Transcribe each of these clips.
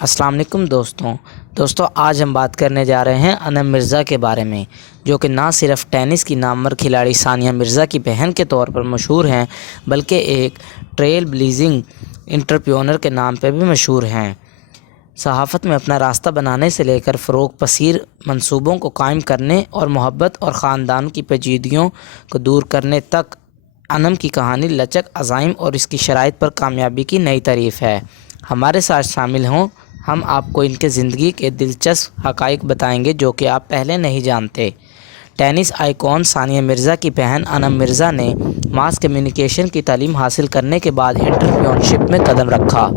السلام علیکم دوستوں آج ہم بات کرنے جا رہے ہیں انم مرزا کے بارے میں، جو کہ نہ صرف ٹینس کی نامور کھلاڑی ثانیہ مرزا کی بہن کے طور پر مشہور ہیں بلکہ ایک ٹریل بلیزنگ انٹرپرینور کے نام پہ بھی مشہور ہیں۔ صحافت میں اپنا راستہ بنانے سے لے کر فروغ پذیر منصوبوں کو قائم کرنے اور محبت اور خاندان کی پیچیدگیوں کو دور کرنے تک، انم کی کہانی لچک، عزائم اور اس کی شرائط پر کامیابی کی نئی تعریف ہے۔ ہمارے ساتھ شامل ہوں، ہم آپ کو ان کے زندگی کے دلچسپ حقائق بتائیں گے جو کہ آپ پہلے نہیں جانتے۔ ٹینس آئیکن ثانیہ مرزا کی بہن انم مرزا نے ماس کمیونیکیشن کی تعلیم حاصل کرنے کے بعد انٹرپرینیورشپ میں قدم رکھا۔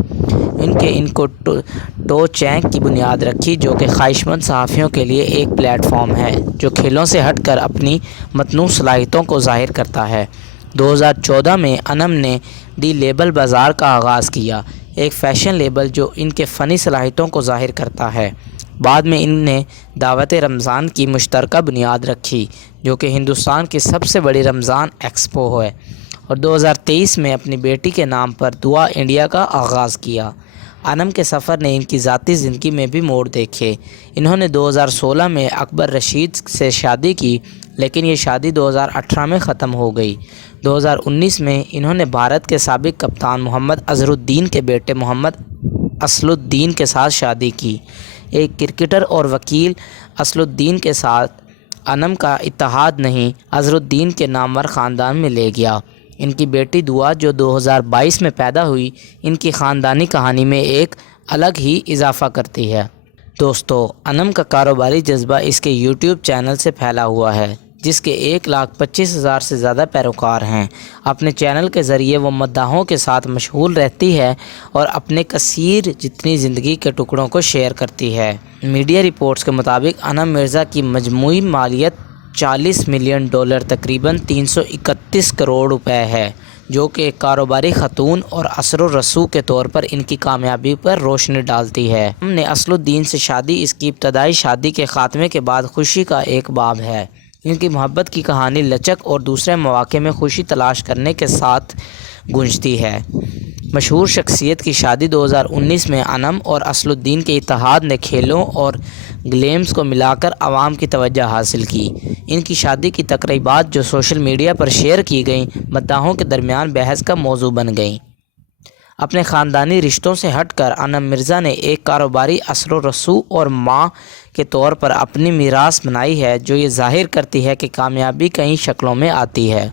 ان کو ٹو چینک کی بنیاد رکھی، جو کہ خواہشمند صحافیوں کے لیے ایک پلیٹ فارم ہے جو کھیلوں سے ہٹ کر اپنی متنوع صلاحیتوں کو ظاہر کرتا ہے۔ 2014 میں انم نے دی لیبل بازار کا آغاز کیا، ایک فیشن لیبل جو ان کے فنی صلاحیتوں کو ظاہر کرتا ہے۔ بعد میں ان نے دعوت رمضان کی مشترکہ بنیاد رکھی، جو کہ ہندوستان کی سب سے بڑی رمضان ایکسپو ہے، اور 2023 میں اپنی بیٹی کے نام پر دعا انڈیا کا آغاز کیا۔ انم کے سفر نے ان کی ذاتی زندگی میں بھی موڑ دیکھے۔ انہوں نے 2016 میں اکبر رشید سے شادی کی، لیکن یہ شادی 2018 میں ختم ہو گئی۔ 2019 میں انہوں نے بھارت کے سابق کپتان محمد اظہرالدین کے بیٹے محمد اصل الدین کے ساتھ شادی کی۔ ایک کرکٹر اور وکیل اصل الدین کے ساتھ انم کا اتحاد نہیں، اظہرالدین کے نامور خاندان میں لے گیا۔ ان کی بیٹی دعا، جو 2022 میں پیدا ہوئی، ان کی خاندانی کہانی میں ایک الگ ہی اضافہ کرتی ہے۔ دوستو، انم کا کاروباری جذبہ اس کے یوٹیوب چینل سے پھیلا ہوا ہے، جس کے 1,25,000 سے زیادہ پیروکار ہیں۔ اپنے چینل کے ذریعے وہ مداحوں کے ساتھ مشغول رہتی ہے اور اپنے کثیر جتنی زندگی کے ٹکڑوں کو شیئر کرتی ہے۔ میڈیا رپورٹس کے مطابق انم مرزا کی مجموعی مالیت $40 ملین، تقریباً 331 کروڑ روپے ہے، جو کہ ایک کاروباری خاتون اور اثر و رسوخ کے طور پر ان کی کامیابی پر روشنی ڈالتی ہے۔ ہم نے اصل الدین سے شادی اس کی ابتدائی شادی کے خاتمے کے بعد خوشی کا ایک باب ہے۔ ان کی محبت کی کہانی لچک اور دوسرے مواقع میں خوشی تلاش کرنے کے ساتھ گونجتی ہے۔ مشہور شخصیت کی شادی 2019 میں انم اور اصل الدین کے اتحاد نے کھیلوں اور گیمز کو ملا کر عوام کی توجہ حاصل کی۔ ان کی شادی کی تقریبات جو سوشل میڈیا پر شیئر کی گئیں، مداحوں کے درمیان بحث کا موضوع بن گئیں۔ اپنے خاندانی رشتوں سے ہٹ کر انم مرزا نے ایک کاروباری اثر و رسوخ اور ماں کے طور پر اپنی میراث بنائی ہے، جو یہ ظاہر کرتی ہے کہ کامیابی کئی شکلوں میں آتی ہے۔